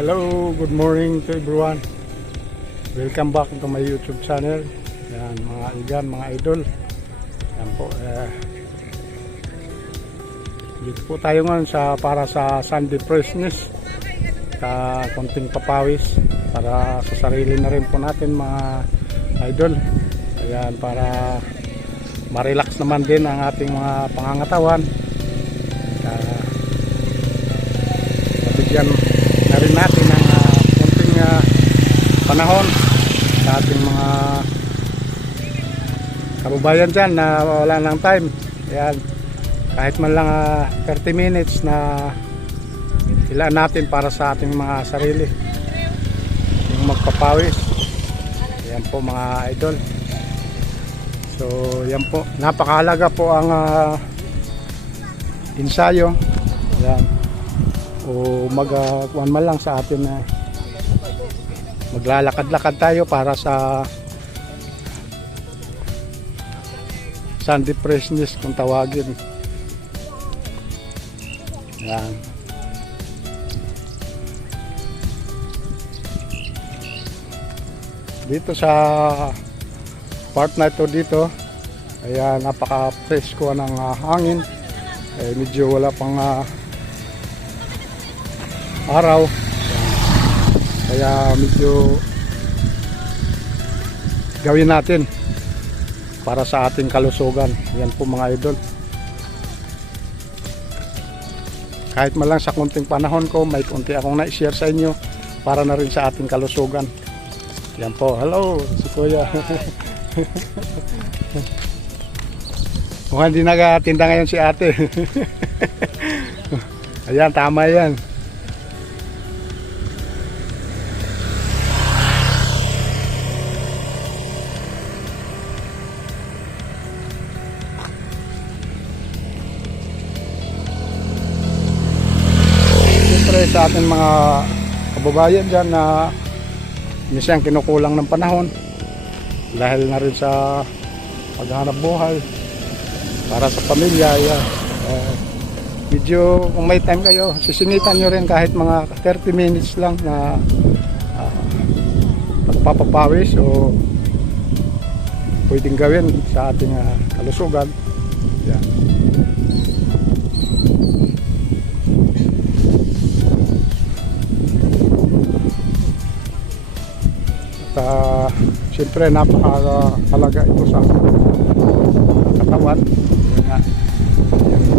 Hello, good morning to everyone. Welcome back to my YouTube channel. Yan, mga igan, mga idol. Yan po. Dito po tayo ngayon para sa Sunday freshness. Konting papawis para sa sarili na rin po natin mga idol. Ayan, para ma-relax naman din ang ating mga pangangatawan. Mabigyan na rin natin ng konting panahon sa ating mga kababayan dyan na wala ng time. Ayan, kahit man lang 30 minutes na ilaan natin para sa ating mga sarili, yung magpapawis. Ayan po mga idol. So yan po, napakahalaga po ang ensayo. Ayan, o magkuhan man lang sa atin na maglalakad-lakad tayo para sa Sunday freshness kung tawagin. Yan. Dito sa part na ito dito, ayan, napaka-presko ng hangin. Medyo wala pang araw, kaya medyo gawin natin para sa ating kalusugan. Yan po mga idol, kahit man lang sa kunting panahon ko, may kunti akong na-share sa inyo para na rin sa ating kalusugan. Yan po, hello si Kuya. Mukhang hindi nagatinda ngayon si ate. Ayan, tama yan. Sa ating mga kababayan dyan na minsan kinukulang ng panahon dahil na rin sa paghahanap buhay para sa pamilya. Medyo kung may time kayo, sisingitan nyo rin kahit mga 30 minutes lang na pagpapapawis o pwedeng gawin sa ating kalusugan. Yan. Siyempre napakahalaga ito sa katawan.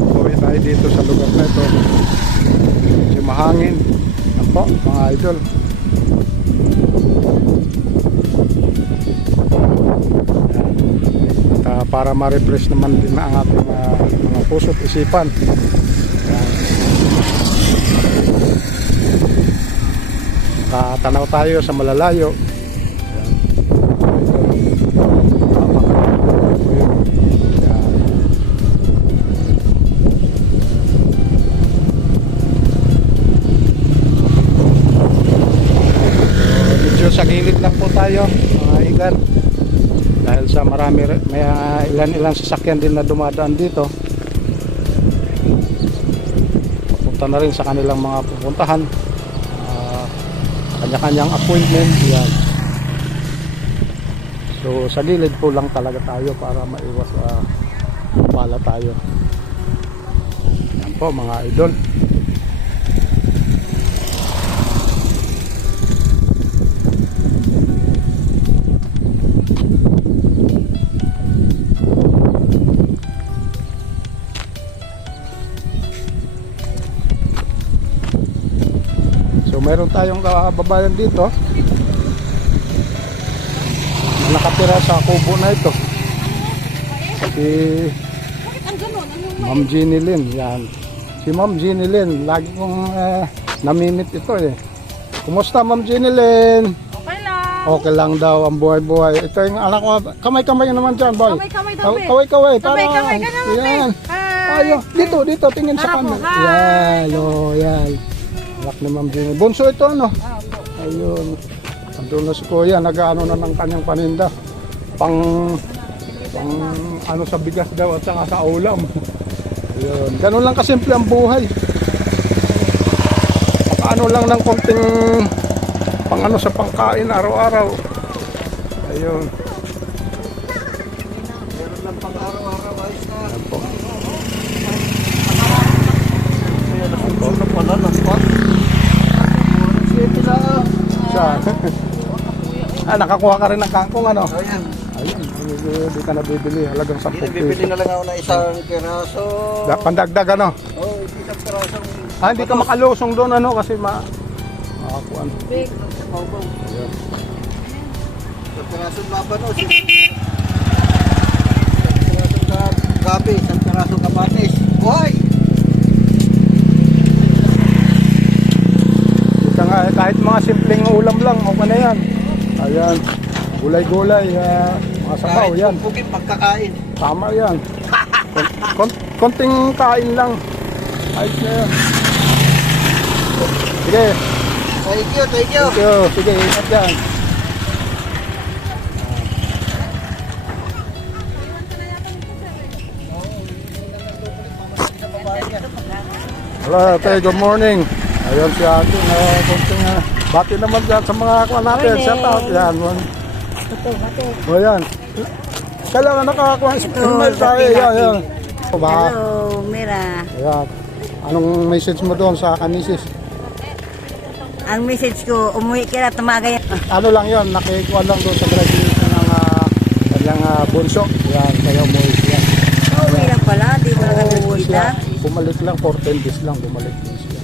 Tuloy tayo dito sa lugar na ito, medyo mahangin. Yan po mga idol. At para ma-refresh naman din ang ating mga puso't isipan. Tanaw tayo sa malalayo. Sa gilid lang po tayo mga igan, dahil sa marami may ilan sasakyan din na dumadaan dito, pupunta na rin sa kanilang mga pupuntahan, kanya-kanyang appointment. Yan. So sa gilid po lang talaga tayo para maiwas bala tayo. Yan po mga idol. Meron tayong kababayan dito na nakatira sa kubo na ito, si Ma'am Jeannie Lynn. Yan. Si Ma'am Jeannie Lynn, lagi kong naminit ito eh. Kumusta Ma'am Jeannie Lynn? Okay lang. Okay lang daw ang buhay-buhay. Ito yung anak ko, kamay-kamay naman dyan boy. Kamay-kamay daw eh. Kaway-kaway. Kamay-kamay ka naman eh. Yan. Ayo, dito tingin sa camera. Yan, oh, yan. Anak ni Ma'am Jeannie. Bunso ito ano? Ayun. Andun na si Kuya, nag-ano na ng kanyang paninda. Pang ano sa bigas daw at saka sa ulam. Ayun. Ganun lang kasimple ang buhay. ano lang ng konting pang ano sa pangkain araw-araw. Ayun. Meron lang pang araw-araw ayos na. Ayan po. Ito na pala ng pot. Siyete lang. Siya. Nakakuha ka rin ng kangkong ano? Ayan. Ayun, hindi ka nabibili. Halagang 10 Bibili piso. na lang ako ng isang piraso. Pandagdag ano? Oh, isang pirasong. Hindi ka makalusong doon ano kasi makakuha. Ayun. Isang pirasong labanos. Isang pirasong gabi. Isang pirasong kamatis. Hoy! Kahit mga simpleng ulam lang, okay na yan. Ayan, gulay-gulay, mga sabaw, Kahit yan. pupugin pagkakain. Tama yan. Konting kain lang. Ayos na yan. Sige, Thank you, thank you. thank you. Sige, ingat yan. Hello, ate, good morning. Ayun si ate, konting bati naman dyan sa mga kuha natin. Shout out, yan. O yan. Kailangan nakakuha ng email tayo. Yan, yan. Hello, Mira. Ayan. Anong message mo doon sa kanisis? Ang message ko, umuwi ka na, tumagay. Ano lang yon, nakikuha lang doon sa graduation ng kanyang bunso. Yan, kaya umuwi siya. Umuwi lang pala, di mo na kami Oo, kita. siya. Bumalik lang, 14 days lang, bumalik din siya.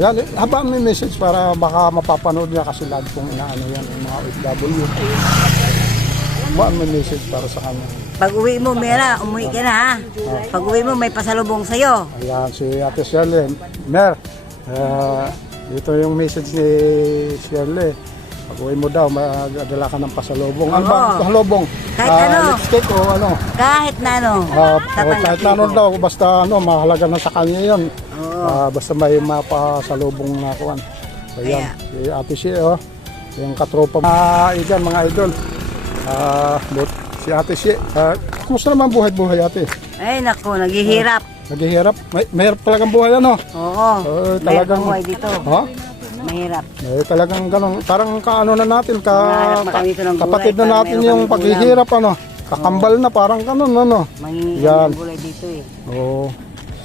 Yan, habang may message para baka mapapanood niya kasi lagi kong inaano yan, yung mga OFW. Habang may message para sa kanya. Pag uwi mo, Mira, umuwi ka na ha. Pag uwi mo, may pasalubong sa'yo. Ayan, si Ate Shirley. Mer, ito yung message ni Shirley. Pag uwi mo daw, magdala ka ng pasalubong. Ano ba ang pasalubong? Kahit ano. Lipstick o ano? Kahit na ano. Kahit na ano daw, basta ano, mahalaga na sa kanya yun. Oo. Basta may mapasalubong na kuwan. Ayan, si Ate Shirley, oh. Yung katropa. Iyan, mga idol. Si Ate Shirley. Kumusta naman buhay-buhay, Ate? Ay, naku, naghihirap. Naghihirap? Mahirap talagang buhay, ano? Oo. Talagang... May buhay dito. Ha? Mahirap. Talagang ganun. Parang kaano na natin, Mangarap na kami dito ng gulay kapatid na para natin meron yung kaming paghihirap, ano. Kakambal na, parang ganun, ano. Mangingi Yan. ng gulay dito eh. Oo.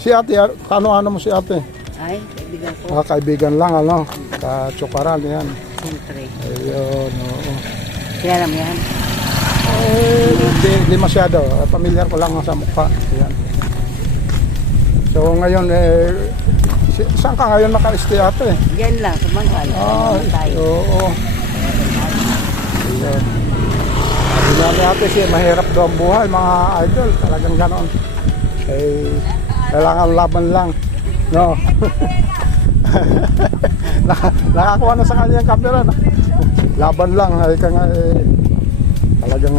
Si Ate, kaano-ano mo si Ate? Ay, kaibigan ko. Kaibigan lang, ano. Ka-tsukaran, yan. Siyempre. Ayun, oo. Kilala mo yan? Hindi masyado. Pamilyar ko lang sa mukha. Yan. So ngayon, saan ka ngayon naka-stay, Ate? Yan lang, sa Manhal. Tayo. Oo. Ayun. Sabi Ate siya, mahirap daw ang buhay, mga idol. Talagang gano'n. Kailangan laban lang. No? Nakakuha na sa kanya yung camera. Laban lang. Talagang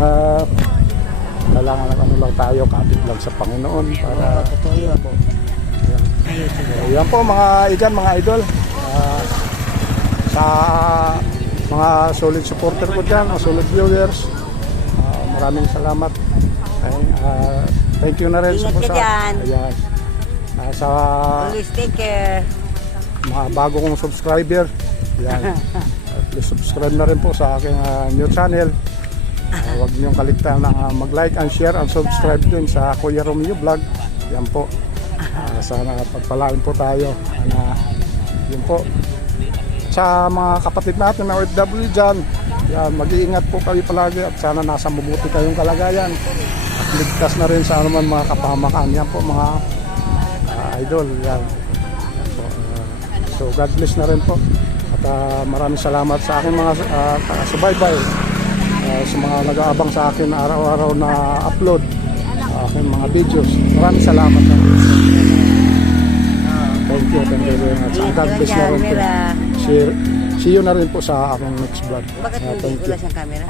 kailangan ano lang tayo, kapit lang sa Panginoon para Totoo yun. yan po mga igan, mga idol. Sa mga solid supporter ko dyan, mga solid viewers, maraming salamat. Thank you na rin Ingat ka dyan. ayan, sa Always take care. mga bago kong subscriber. Yan. Please subscribe na rin po sa aking new channel. Huwag niyong kaligtaan na mag-like and share and subscribe din sa Kuya Romeo Vlog. Yan po. Sana pagpalain po tayo. Yun po. Sa mga kapatid natin na OFW dyan, yan, mag-iingat po kayo palagi at sana nasa mabuti kayong kalagayan. At ligtas na rin sa anuman mga kapahamakan. Yan po mga idol. Yan. So God bless na rin po. At maraming salamat sa aking mga subaybay. Sa mga nag-aabang sa akin araw-araw na upload aking mga videos. Maraming salamat. Thank you very much. God bless na rin po. See you na rin po sa aking next vlog. Bakit hindi Thank you. ulas ang camera?